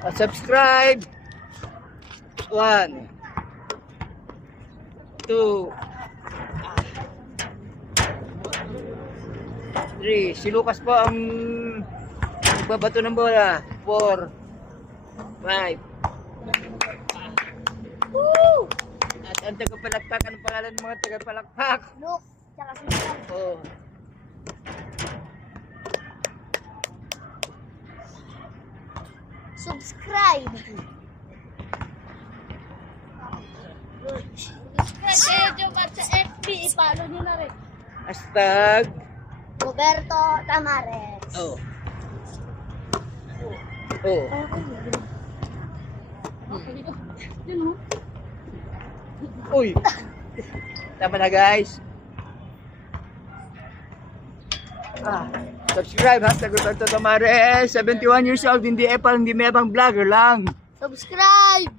Subscribe. 1, 2, 3. Si Lucas po ang nagbabato ng bola. 4, 5. Woo! At ang tagapalakpak, anong pangalan ng mga tagapalakpak? Look, tsaka susunod. Oh. Subscribe. Subscribe kayo at sa FB, i-follow nyo na rin. Hashtag. Roberto Tamares. Oh. Oh. Uy. Tama na guys. Subscribe, hashtag Roberto Tamares. 71 years old, hindi epal, hindi mebang vlogger lang. Subscribe.